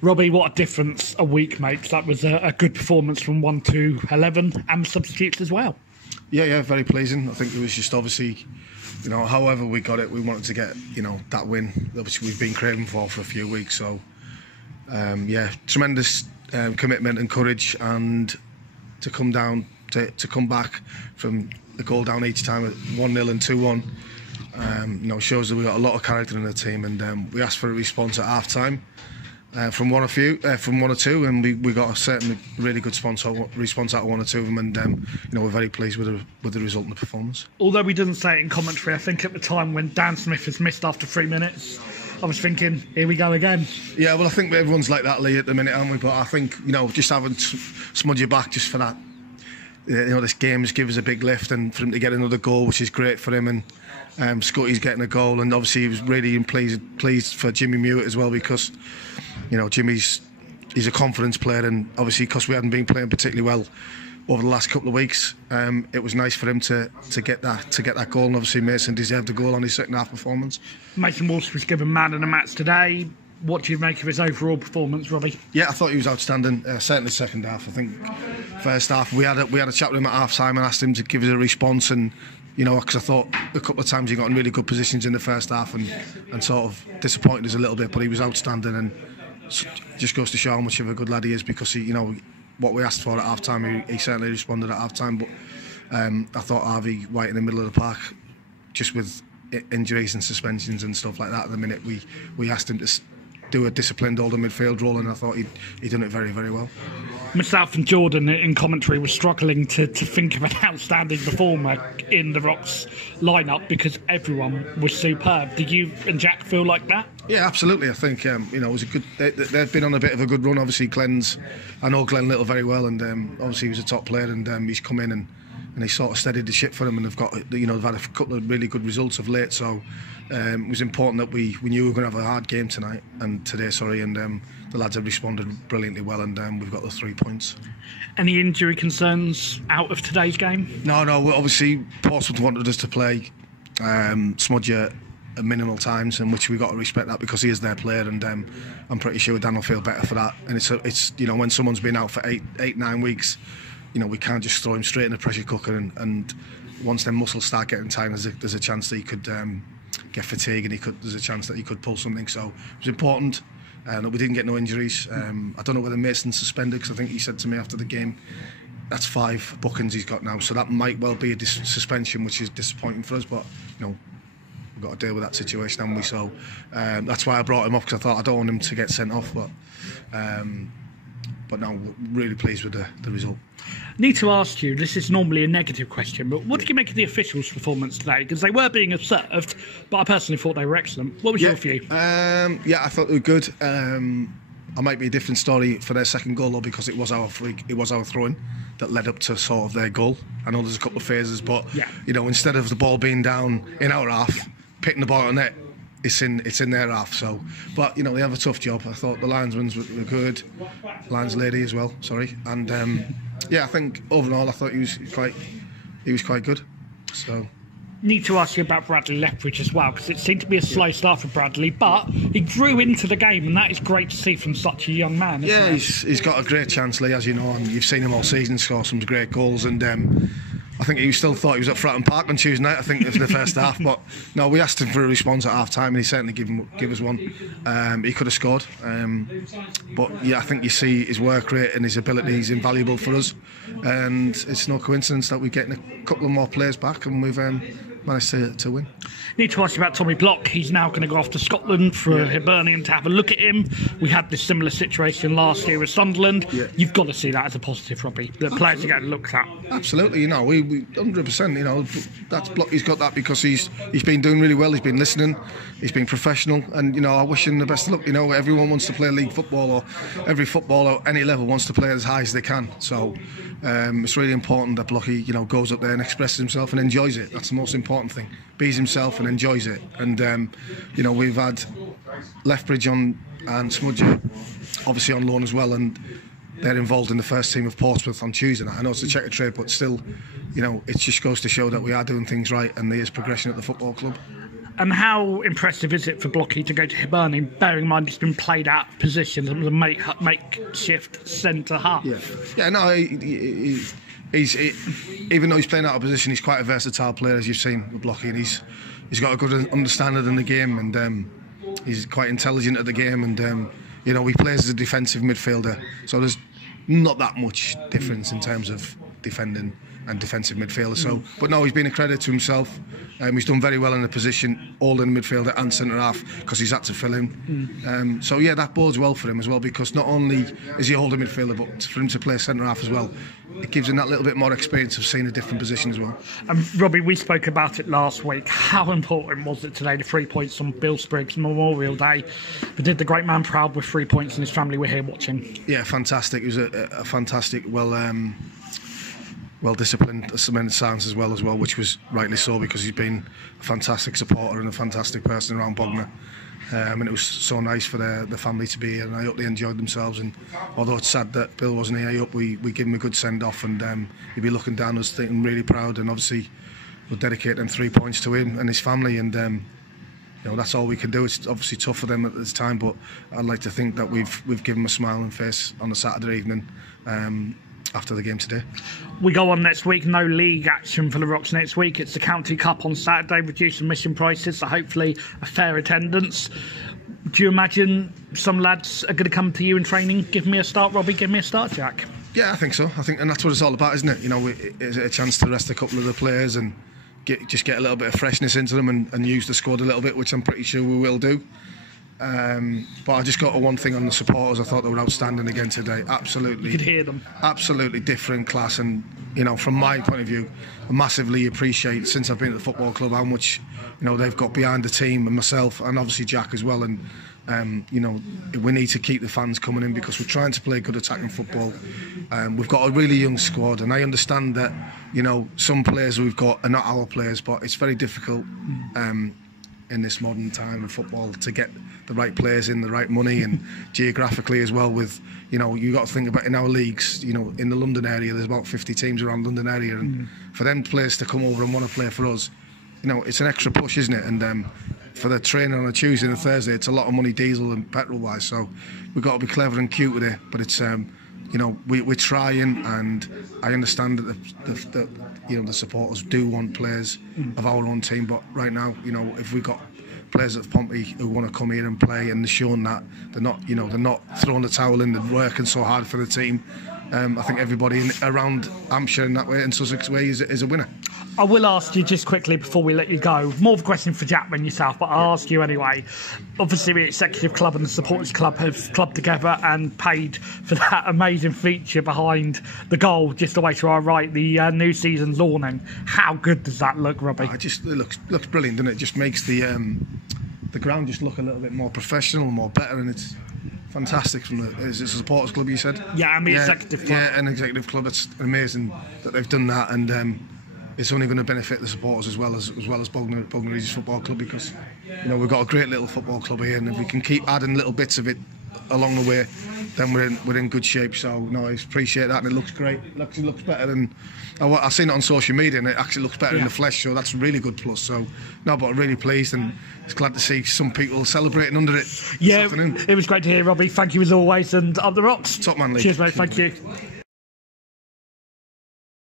Robbie, what a difference a week makes. That was a good performance from 1 to 11 and substitutes as well. Yeah, very pleasing. I think it was just obviously, however we got it, we wanted to get, that win. Obviously, we've been craving for a few weeks. So, tremendous commitment and courage, and to come down, to come back from the goal down each time at 1-0 and 2-1, shows that we've got a lot of character in the team. And we asked for a response at half time. From one or two, and we got a certainly really good response out of one or two of them, and we're very pleased with the result and the performance. Although we didn't say it in commentary, I think at the time when Dan Smith was missed after 3 minutes, I was thinking, here we go again. Yeah, well, I think everyone's like that, Lee, at the minute, aren't we? But I think just having Smudge your back just for that, this game has given us a big lift, and for him to get another goal, which is great for him, and Scotty's getting a goal, and obviously he was really pleased for Jimmy Mewett as well, because he's a confidence player, and obviously because we hadn't been playing particularly well over the last couple of weeks, it was nice for him to get that goal, and obviously Mason deserved a goal on his second half performance. Mason Walsh was given man of the match today. What do you make of his overall performance, Robbie? Yeah, I thought he was outstanding. Certainly second half. I think first half we had a chat with him at half time and asked him to give us a response, and because I thought a couple of times he got in really good positions in the first half and sort of disappointed us a little bit, but he was outstanding, and just goes to show how much of a good lad he is, because he, what we asked for at half time, he certainly responded at half time. But I thought Harvey White in the middle of the park, just with injuries and suspensions and stuff like that at the minute, we asked him to do a disciplined older midfield role, and I thought he'd done it very, very well. Myself and Jordan in commentary were struggling to think of an outstanding performer in the Rocks lineup, because everyone was superb. Do you and Jack feel like that? Yeah, absolutely. I think it was a good. They've bbeen on a bit of a good run. Obviously, I know Glenn Little very well, and obviously he was a top player, and he's come in and he sort of steadied the ship for them, and they've had a couple of really good results of late. So it was important that we knew we were going to have a hard game today, and the lads have responded brilliantly well, and we've got the 3 points. Any injury concerns out of today's game? No. Obviously, Portsmouth wanted us to play Smudger at minimal times, in which we've got to respect that, because he is their player, and I'm pretty sure Dan will feel better for that. And it's when someone's been out for 8-9 weeks, we can't just throw him straight in the pressure cooker, and once their muscles start getting tight, there's a chance that he could get fatigue, and there's a chance that he could pull something. So it was important that we didn't get no injuries. I don't know whether Mason's suspended, because I think he said to me after the game that's 5 bookings he's got now, so that might well be a suspension, which is disappointing for us, but we've got to deal with that situation, haven't we? So that's why I brought him up, because I thought I don't want him to get sent off, but no, really pleased with the result. Need to ask you, this is normally a negative question, but what did you make of the officials' performance today? Because they were being observed, but I personally thought they were excellent. What was your view? I thought they were good. I might be a different story for their second goal, though, because it was our throw-in that led up to sort of their goal. I know there's a couple of phases, but instead of the ball being down in our half, picking the ball on net, it's in their half. So, but they have a tough job. I thought the linesmen were good, lines lady as well. Sorry, and I think overall I thought he was quite good. So. Need to ask you about Bradley Lethbridge as well, because it seemed to be a slow start for Bradley, but he grew into the game, and that is great to see from such a young man. He's got a great chance, Lee, as you know, and you've seen him all season score some great goals, and I think he still thought he was at Fratton Park on Tuesday night, I think, in the first half. But no, we asked him for a response at half time, and he certainly gave us one. He could have scored. But I think you see his work rate and his ability is invaluable for us. And it's no coincidence that we're getting a couple of more players back, and we've managed to win. Need to ask you about Tommy Block. He's now going to go off to Scotland for Hibernian to have a look at him. We had this similar situation last year with Sunderland. You've got to see that as a positive, Robbie. The players are getting looked at. Absolutely, we 100%. That's Block. He's got that because he's been doing really well. He's been listening. He's been professional, and I wish him the best of luck. Everyone wants to play league football, or every footballer at any level wants to play as high as they can. So it's really important that Blocky, goes up there and expresses himself and enjoys it. That's the most important thing. Bees himself and enjoys it. And we've had Lethbridge on and Smudger obviously on loan as well, and they're involved in the first team of Portsmouth on Tuesday night. I know it's a checker trade, but still, it just goes to show that we are doing things right, and there is progression at the football club. And how impressive is it for Blocky to go to Hibernian, bearing in mind he's been played out of position as a makeshift centre half? Yeah, no, he's even though he's playing out of position, he's quite a versatile player, as you've seen with Blocky, and he's got a good understanding in the game, and he's quite intelligent at the game, and you know, he plays as a defensive midfielder, so there's not that much difference in terms of defending and defensive midfielder. So, but no, he's been a credit to himself. He's done very well in the position, all in midfielder and centre half, because he's had to fill in. So yeah, that bodes well for him as well, because not only is he a holding midfielder, but for him to play centre half as well, it gives him that little bit more experience of seeing a different position as well. Robbie, we spoke about it last week. How important was it today, the 3 points on Bill Spriggs Memorial Day? We did the great man proud with 3 points, and his family were here watching. Yeah, fantastic. It was a fantastic, well-disciplined cement sounds as well, which was rightly so, because he's been a fantastic supporter and a fantastic person around Bognor. And it was so nice for the family to be here, and I hope they enjoyed themselves. And although it's sad that Bill wasn't here, I hope we give him a good send-off, and he'll be looking down us thinking really proud, and obviously we'll dedicate them 3 points to him and his family, and you know, that's all we can do. It's obviously tough for them at this time, but I'd like to think that we've given them a smiling face on a Saturday evening after the game today. We go on next week. No league action for the Rocks next week. It's the County Cup on Saturday, reduced admission prices, so hopefully a fair attendance. Do you imagine some lads are going to come to you in training? Give me a start, Robbie. Give me a start, Jack. Yeah, I think so. And that's what it's all about, isn't it? You know, it's a chance to rest a couple of the players and just get a little bit of freshness into them and use the squad a little bit, which I'm pretty sure we will do. But I just got one thing on the supporters. I thought they were outstanding again today. Absolutely, you could hear them. Absolutely different class, and you know, from my point of view, I massively appreciate, since I've been at the football club, how much, you know, they've got behind the team and myself, and obviously Jack as well. And you know, we need to keep the fans coming in, because we're trying to play good attacking football. We've got a really young squad, and I understand that, you know, some players we've got are not our players, but it's very difficult in this modern time of football to get the right players in, the right money, and geographically as well. With, you know, you got to think about in our leagues, you know, in the London area, there's about 50 teams around the London area, and for them players to come over and want to play for us, you know, it's an extra push, isn't it? And for the training on a Tuesday and a Thursday, it's a lot of money diesel and petrol wise, so we've got to be clever and cute with it. But it's you know, we're trying, and I understand that the you know, the supporters do want players of our own team, but right now, you know, if we've got players at Pompey who want to come here and play, and they're showing that they're not, you know, they're not throwing the towel in, they're working so hard for the team. I think everybody around Hampshire in that way, and Sussex way, is a winner. I will ask you just quickly before we let you go, more of a question for Jack than yourself, but I'll ask you anyway. Obviously the Executive Club and the Supporters Club have clubbed together and paid for that amazing feature behind the goal just away to our right, the new season's awning. How good does that look, Robbie? It looks brilliant, doesn't it? It just makes the ground just look a little bit more professional, more better, and it's fantastic. Is it a supporters club, you said? Yeah, I mean, executive club. Yeah, an executive club. It's amazing that they've done that, and it's only going to benefit the supporters as well as Bognor Regis Football Club, because, you know, we've got a great little football club here, and if we can keep adding little bits of it along the way, then we're in good shape. So no, I appreciate that, and it looks great. It actually looks better than I've seen it on social media, and it actually looks better in the flesh. So that's a really good plus. So no, but I'm really pleased, and it's glad to see some people celebrating under it. Yeah, it was great to hear, Robbie. Thank you as always, and up the Rocks. Top man, Lee. Cheers, mate. Thank you.